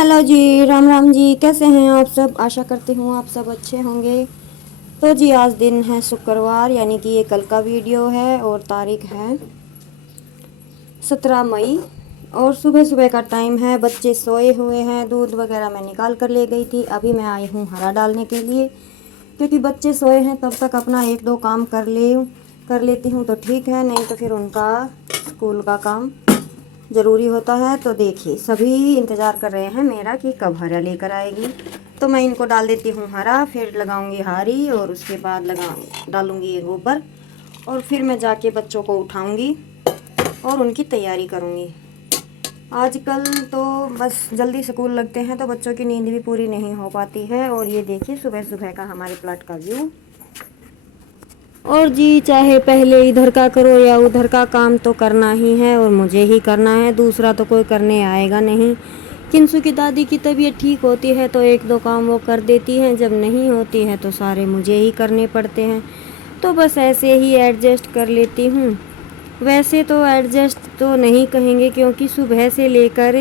Hello जी, राम राम जी। कैसे हैं आप सब? आशा करती हूँ आप सब अच्छे होंगे। तो जी आज दिन है शुक्रवार, यानी कि ये कल का वीडियो है और तारीख है 17 मई। और सुबह सुबह का टाइम है, बच्चे सोए हुए हैं। दूध वगैरह मैं निकाल कर ले गई थी। अभी मैं आई हूँ हरा डालने के लिए, क्योंकि बच्चे सोए हैं तब तक अपना एक दो काम कर लेती हूँ तो ठीक है, नहीं तो फिर उनका स्कूल का काम ज़रूरी होता है। तो देखिए सभी इंतज़ार कर रहे हैं मेरा कि कब हरा लेकर आएगी। तो मैं इनको डाल देती हूँ हरा, फिर लगाऊंगी हारी और उसके बाद डालूंगी ये गोबर। और फिर मैं जाके बच्चों को उठाऊंगी और उनकी तैयारी करूंगी। आजकल तो बस जल्दी स्कूल लगते हैं तो बच्चों की नींद भी पूरी नहीं हो पाती है। और ये देखिए सुबह सुबह का हमारे प्लाट का व्यू। और जी चाहे पहले इधर का करो या उधर का, काम तो करना ही है और मुझे ही करना है, दूसरा तो कोई करने आएगा नहीं। किंसु की दादी की तबीयत ठीक होती है तो एक दो काम वो कर देती हैं, जब नहीं होती है तो सारे मुझे ही करने पड़ते हैं। तो बस ऐसे ही एडजस्ट कर लेती हूँ। वैसे तो एडजस्ट तो नहीं कहेंगे, क्योंकि सुबह से लेकर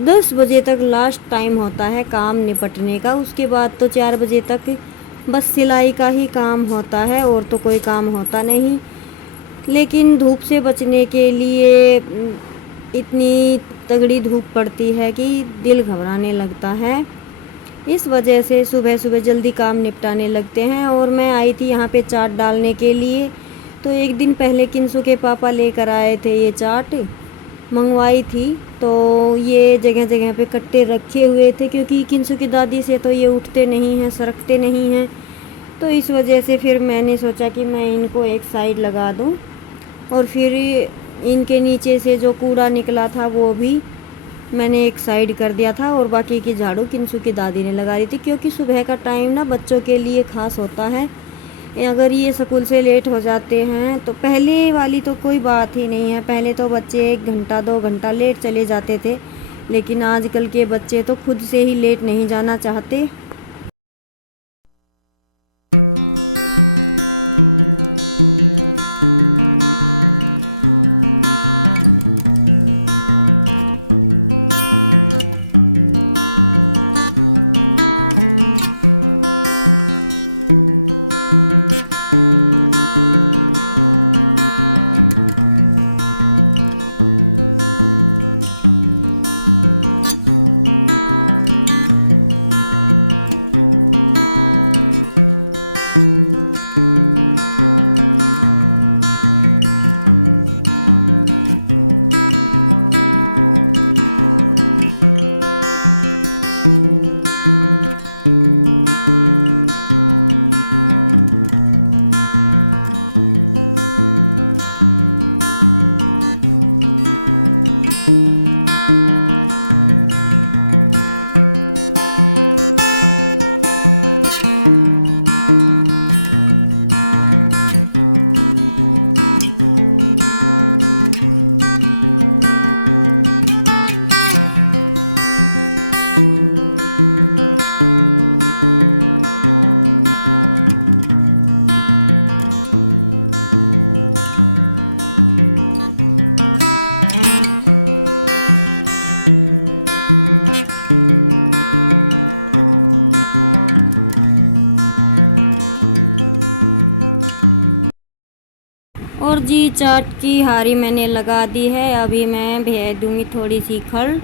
10 बजे तक लास्ट टाइम होता है काम निपटने का। उसके बाद तो 4 बजे तक बस सिलाई का ही काम होता है और तो कोई काम होता नहीं। लेकिन धूप से बचने के लिए इतनी तगड़ी धूप पड़ती है कि दिल घबराने लगता है। इस वजह से सुबह सुबह जल्दी काम निपटाने लगते हैं। और मैं आई थी यहाँ पे चाट डालने के लिए। तो एक दिन पहले किंसु के पापा लेकर आए थे, ये चाट मंगवाई थी। तो ये जगह जगह पे कट्टे रखे हुए थे, क्योंकि किंसु की दादी से तो ये उठते नहीं हैं, सरकते नहीं हैं। तो इस वजह से फिर मैंने सोचा कि मैं इनको एक साइड लगा दूं। और फिर इनके नीचे से जो कूड़ा निकला था वो भी मैंने एक साइड कर दिया था। और बाकी की झाड़ू किंसु की दादी ने लगा दी थी, क्योंकि सुबह का टाइम ना बच्चों के लिए ख़ास होता है। अगर ये स्कूल से लेट हो जाते हैं तो पहले वाली तो कोई बात ही नहीं है, पहले तो बच्चे 1 घंटा 2 घंटा लेट चले जाते थे। लेकिन आजकल के बच्चे तो खुद से ही लेट नहीं जाना चाहते। और जी चाट की हारी मैंने लगा दी है। अभी मैं भेज दूँगी थोड़ी सी खल।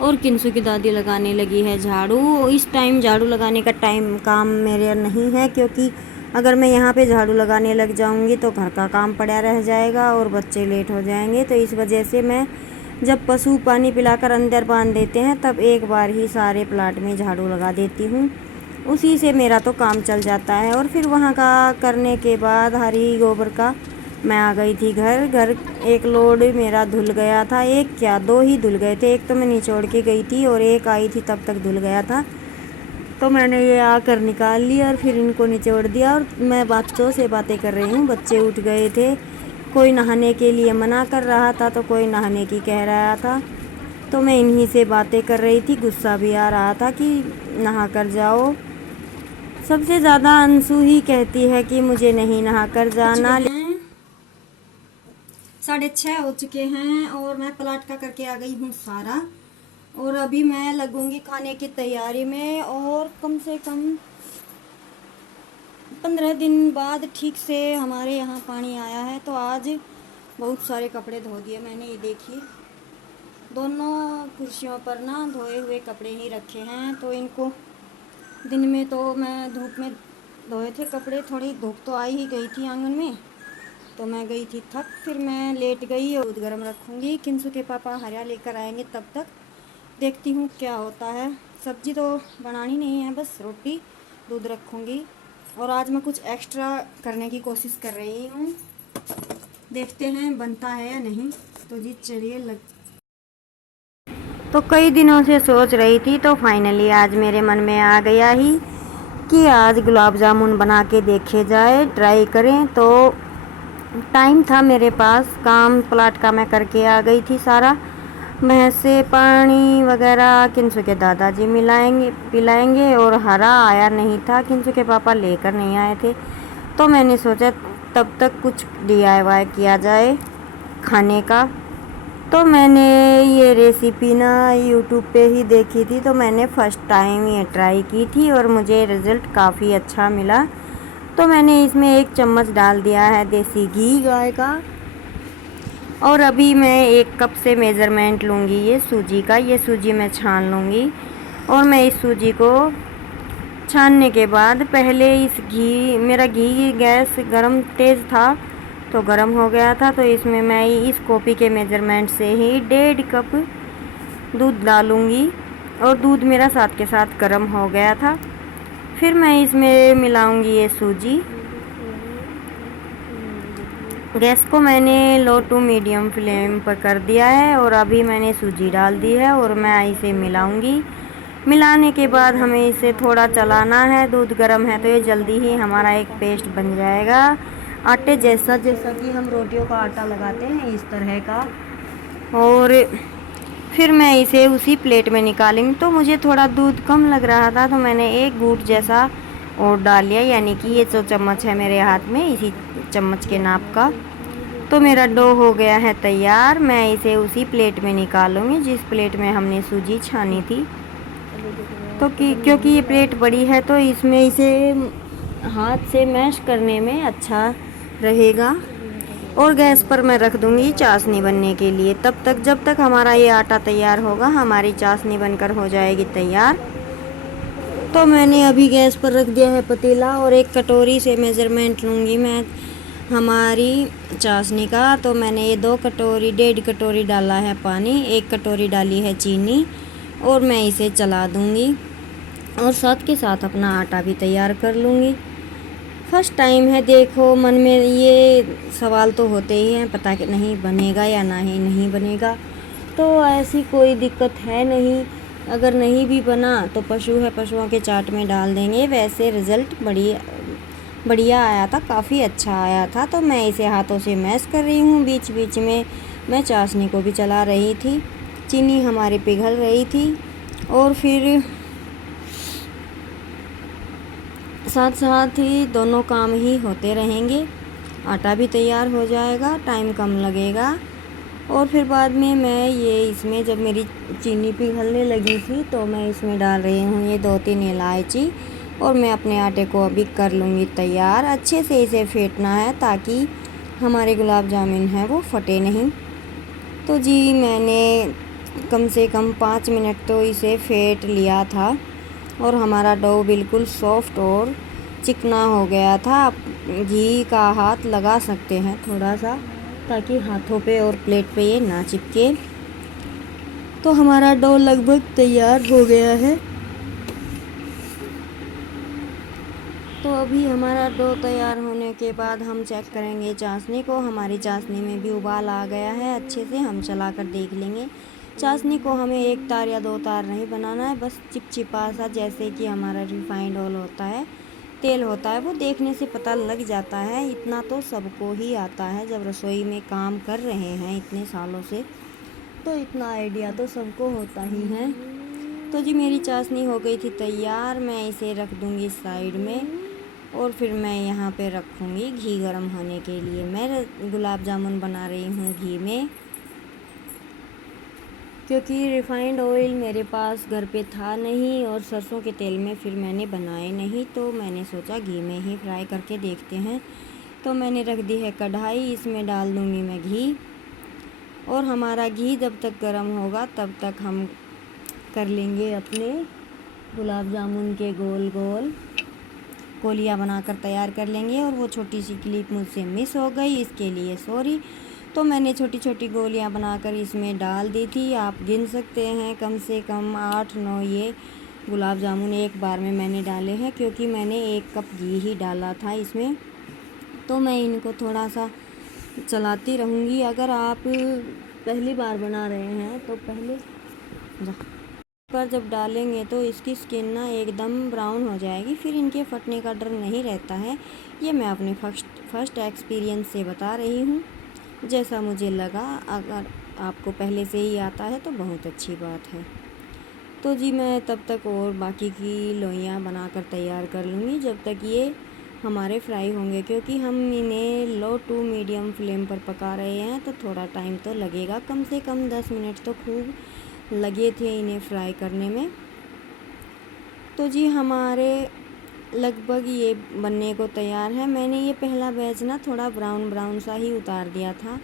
और किंसु की दादी लगाने लगी है झाड़ू। इस टाइम झाड़ू लगाने का काम मेरे नहीं है, क्योंकि अगर मैं यहाँ पे झाड़ू लगाने लग जाऊँगी तो घर का काम पड़ा रह जाएगा और बच्चे लेट हो जाएंगे। तो इस वजह से मैं जब पशु पानी पिलाकर अंदर बांध देते हैं तब एक बार ही सारे प्लाट में झाड़ू लगा देती हूँ। उसी से मेरा तो काम चल जाता है। और फिर वहाँ का करने के बाद हरी गोबर का मैं आ गई थी घर। एक लोड मेरा धुल गया था, एक क्या दो ही धुल गए थे। एक तो मैं निचोड़ के गई थी और एक आई थी तब तक धुल गया था। तो मैंने ये आकर निकाल लिया और फिर इनको निचोड़ दिया। और मैं बच्चों से बातें कर रही हूँ, बच्चे उठ गए थे। कोई नहाने के लिए मना कर रहा था तो कोई नहाने की कह रहा था। तो मैं इन्हीं से बातें कर रही थी। गुस्सा भी आ रहा था कि नहा कर जाओ। सबसे ज़्यादा अंशु ही कहती है कि मुझे नहीं नहा कर जाना। 6:30 हो चुके हैं और मैं प्लाट का करके आ गई हूँ सारा। और अभी मैं लगूंगी खाने की तैयारी में। और कम से कम 15 दिन बाद ठीक से हमारे यहाँ पानी आया है। तो आज बहुत सारे कपड़े धो दिए मैंने। ये देखिए, दोनों कुर्सियों पर ना धोए हुए कपड़े ही रखे हैं। तो इनको दिन में तो मैं धूप में धोए थे कपड़े, थोड़ी धूप तो आई ही गई थी आंगन में, तो मैं गई थी थक, फिर मैं लेट गई। और दूध गर्म रखूँगी, किंसु के पापा हरिया लेकर आएंगे, तब तक देखती हूँ क्या होता है। सब्जी तो बनानी नहीं है, बस रोटी दूध रखूँगी। और आज मैं कुछ एक्स्ट्रा करने की कोशिश कर रही हूँ, देखते हैं बनता है या नहीं। तो जी चलिए तो कई दिनों से सोच रही थी, तो फाइनली आज मेरे मन में आ गया ही कि आज गुलाब जामुन बना के देखे जाए, ट्राई करें। तो टाइम था मेरे पास, काम प्लाट का मैं करके आ गई थी सारा। भैंस से पानी वगैरह किंसु के दादाजी पिलाएंगे। और हरा आया नहीं था, किंसु के पापा लेकर नहीं आए थे। तो मैंने सोचा तब तक कुछ DIY किया जाए खाने का। तो मैंने ये रेसिपी ना यूट्यूब पे ही देखी थी, तो मैंने फ़र्स्ट टाइम ये ट्राई की थी और मुझे रिज़ल्ट काफ़ी अच्छा मिला। तो मैंने इसमें 1 चम्मच डाल दिया है देसी घी गाय का। और अभी मैं 1 कप से मेज़रमेंट लूँगी ये सूजी का। ये सूजी मैं छान लूँगी। और मैं इस सूजी को छानने के बाद पहले मेरा घी गैस गरम तेज़ था, तो गरम हो गया था। तो इसमें मैं इस कॉपी के मेज़रमेंट से ही 1.5 कप दूध डालूँगी। और दूध मेरा साथ के साथ गरम हो गया था। फिर मैं इसमें मिलाऊंगी ये सूजी। गैस को मैंने लो टू मीडियम फ्लेम पर कर दिया है। और अभी मैंने सूजी डाल दी है और मैं इसे मिलाऊंगी। मिलाने के बाद हमें इसे थोड़ा चलाना है। दूध गर्म है तो ये जल्दी ही हमारा एक पेस्ट बन जाएगा, आटे जैसा कि हम रोटियों का आटा लगाते हैं, इस तरह का। और फिर मैं इसे उसी प्लेट में निकालेंगी। तो मुझे थोड़ा दूध कम लग रहा था, तो मैंने 1 घूंट जैसा और डाल लिया, यानी कि ये जो चम्मच है मेरे हाथ में, इसी चम्मच के नाप का। तो मेरा डो हो गया है तैयार। मैं इसे उसी प्लेट में निकालूंगी जिस प्लेट में हमने सूजी छानी थी। तो क्योंकि ये प्लेट बड़ी है, तो इसमें इसे हाथ से मैश करने में अच्छा रहेगा। और गैस पर मैं रख दूंगी चाशनी बनने के लिए। जब तक हमारा ये आटा तैयार होगा, हमारी चाशनी बनकर हो जाएगी तैयार। तो मैंने अभी गैस पर रख दिया है पतीला। और 1 कटोरी से मेज़रमेंट लूँगी मैं हमारी चाशनी का। तो मैंने ये 1.5 कटोरी डाला है पानी, 1 कटोरी डाली है चीनी। और मैं इसे चला दूँगी और साथ के साथ अपना आटा भी तैयार कर लूँगी। फर्स्ट टाइम है, देखो मन में ये सवाल तो होते ही हैं, पता कि नहीं बनेगा या नहीं बनेगा। तो ऐसी कोई दिक्कत है नहीं। अगर नहीं भी बना तो पशु है, पशुओं के चाट में डाल देंगे। वैसे रिज़ल्ट बढ़िया आया था, काफ़ी अच्छा आया था। तो मैं इसे हाथों से मैश कर रही हूँ। बीच बीच में मैं चाशनी को भी चला रही थी, चीनी हमारी पिघल रही थी। और फिर साथ साथ ही दोनों काम ही होते रहेंगे। आटा भी तैयार हो जाएगा, टाइम कम लगेगा। और फिर बाद में मैं इसमें जब मेरी चीनी पिघलने लगी थी, तो मैं इसमें डाल रही हूँ ये 2-3 इलायची। और मैं अपने आटे को अभी कर लूँगी तैयार। अच्छे से इसे फेंटना है ताकि हमारे गुलाब जामुन हैं वो फटे नहीं। तो जी मैंने कम से कम 5 मिनट तो इसे फेंट लिया था। और हमारा डो बिल्कुल सॉफ्ट और चिकना हो गया था। आप घी का हाथ लगा सकते हैं थोड़ा सा, ताकि हाथों पे और प्लेट पे ये ना चिपके। तो हमारा डो लगभग तैयार हो गया है। तो अभी हमारा डो तैयार होने के बाद हम चेक करेंगे चाशनी को। हमारी चाशनी में भी उबाल आ गया है, अच्छे से हम चला कर देख लेंगे। चाशनी को हमें 1 तार या 2 तार नहीं बनाना है, बस चिपचिपा सा, जैसे कि हमारा रिफाइंड ऑयल होता है, तेल होता है, वो देखने से पता लग जाता है। इतना तो सबको ही आता है, जब रसोई में काम कर रहे हैं इतने सालों से, तो इतना आइडिया तो सबको होता ही है। तो जी मेरी चाशनी हो गई थी तैयार। मैं इसे रख दूँगी साइड में। और फिर मैं यहाँ पे रखूँगी घी गर्म होने के लिए। मैं गुलाब जामुन बना रही हूँ घी में। क्योंकि रिफ़ाइंड ऑयल मेरे पास घर पे था नहीं और सरसों के तेल में फिर मैंने बनाए नहीं, तो मैंने सोचा घी में ही फ्राई करके देखते हैं। तो मैंने रख दी है कढ़ाई, इसमें डाल दूँगी मैं घी। और हमारा घी जब तक गर्म होगा तब तक हम कर लेंगे अपने गुलाब जामुन के गोल गोल गोलियाँ बनाकर तैयार कर लेंगे। और वो छोटी सी क्लिप मुझसे मिस हो गई, इसके लिए सॉरी। तो मैंने छोटी छोटी गोलियाँ बनाकर इसमें डाल दी थी। आप गिन सकते हैं कम से कम 8-9 ये गुलाब जामुन एक बार में मैंने डाले हैं, क्योंकि मैंने 1 कप घी ही डाला था इसमें। तो मैं इनको थोड़ा सा चलाती रहूँगी। अगर आप पहली बार बना रहे हैं तो पहले पर जब डालेंगे तो इसकी स्किन ना एकदम ब्राउन हो जाएगी, फिर इनके फटने का डर नहीं रहता है। ये मैं अपने फर्स्ट एक्सपीरियंस से बता रही हूँ, जैसा मुझे लगा। अगर आपको पहले से ही आता है तो बहुत अच्छी बात है। तो जी मैं तब तक और बाकी की लोइयाँ बनाकर तैयार कर लूँगी जब तक ये हमारे फ्राई होंगे, क्योंकि हम इन्हें लो टू मीडियम फ्लेम पर पका रहे हैं तो थोड़ा टाइम तो लगेगा। कम से कम 10 मिनट तो खूब लगे थे इन्हें फ्राई करने में। तो जी हमारे लगभग ये बनने को तैयार है। मैंने ये पहला बैच ना थोड़ा ब्राउन ब्राउन सा ही उतार दिया था,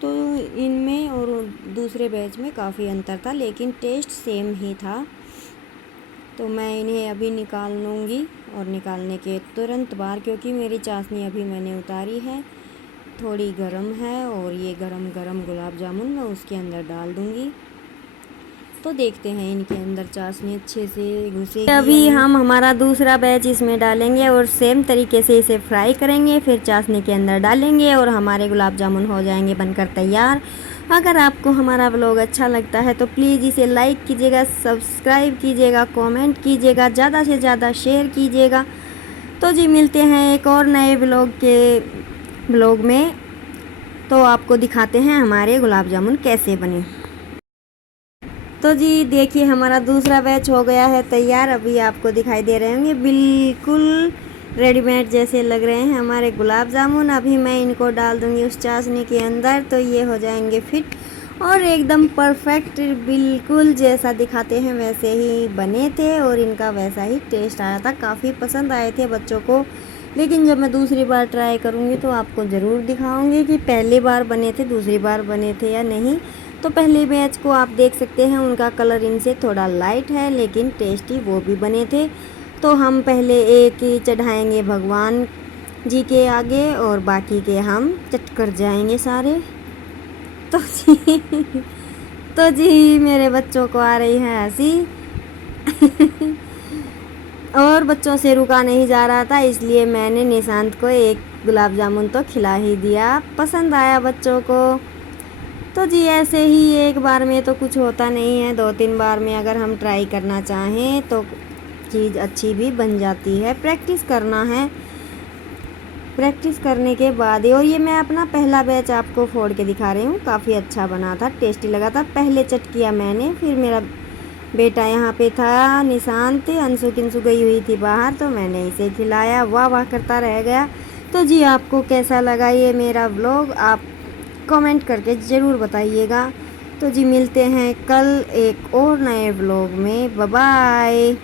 तो इनमें और दूसरे बैच में काफ़ी अंतर था, लेकिन टेस्ट सेम ही था। तो मैं इन्हें अभी निकाल लूँगी और निकालने के तुरंत बाद, क्योंकि मेरी चाशनी अभी मैंने उतारी है, थोड़ी गर्म है और ये गरम गरम गुलाब जामुन मैं उसके अंदर डाल दूँगी। तो देखते हैं इनके अंदर चाशनी अच्छे से घुसेगी। अभी हम हमारा दूसरा बैच इसमें डालेंगे और सेम तरीके से इसे फ्राई करेंगे, फिर चाशनी के अंदर डालेंगे और हमारे गुलाब जामुन हो जाएंगे बनकर तैयार। अगर आपको हमारा व्लॉग अच्छा लगता है तो प्लीज़ इसे लाइक कीजिएगा, सब्सक्राइब कीजिएगा, कमेंट कीजिएगा, ज़्यादा से ज़्यादा शेयर कीजिएगा। तो जी मिलते हैं एक और नए व्लॉग में। तो आपको दिखाते हैं हमारे गुलाब जामुन कैसे बने। तो जी देखिए हमारा दूसरा बैच हो गया है तैयार। अभी आपको दिखाई दे रहे होंगे, बिल्कुल रेडीमेड जैसे लग रहे हैं हमारे गुलाब जामुन। अभी मैं इनको डाल दूंगी उस चाशनी के अंदर, तो ये हो जाएंगे फिट और एकदम परफेक्ट, बिल्कुल जैसा दिखाते हैं वैसे ही बने थे और इनका वैसा ही टेस्ट आया था। काफ़ी पसंद आए थे बच्चों को। लेकिन जब मैं दूसरी बार ट्राई करूँगी तो आपको ज़रूर दिखाऊँगी कि पहली बार बने थे, दूसरी बार बने थे या नहीं। तो पहले बैच को आप देख सकते हैं, उनका कलर इनसे थोड़ा लाइट है, लेकिन टेस्टी वो भी बने थे। तो हम पहले एक ही चढ़ाएंगे भगवान जी के आगे और बाकी के हम चट कर जाएंगे सारे। तो जी मेरे बच्चों को आ रही है हंसी और बच्चों से रुका नहीं जा रहा था, इसलिए मैंने निशांत को एक गुलाब जामुन तो खिला ही दिया। पसंद आया बच्चों को। तो जी ऐसे ही एक बार में तो कुछ होता नहीं है, 2-3 बार में अगर हम ट्राई करना चाहें तो चीज़ अच्छी भी बन जाती है। प्रैक्टिस करना है, प्रैक्टिस करने के बाद ही। और ये मैं अपना पहला बैच आपको फोड़ के दिखा रही हूँ, काफ़ी अच्छा बना था, टेस्टी लगा था। पहले चट किया मैंने, फिर मेरा बेटा यहाँ पे था निशांत, अंशु किंशु गई हुई थी बाहर, तो मैंने इसे खिलाया, वाह वाह करता रह गया। तो जी आपको कैसा लगा ये मेरा व्लॉग, आप कमेंट करके ज़रूर बताइएगा। तो जी मिलते हैं कल एक और नए व्लॉग में। Bye bye.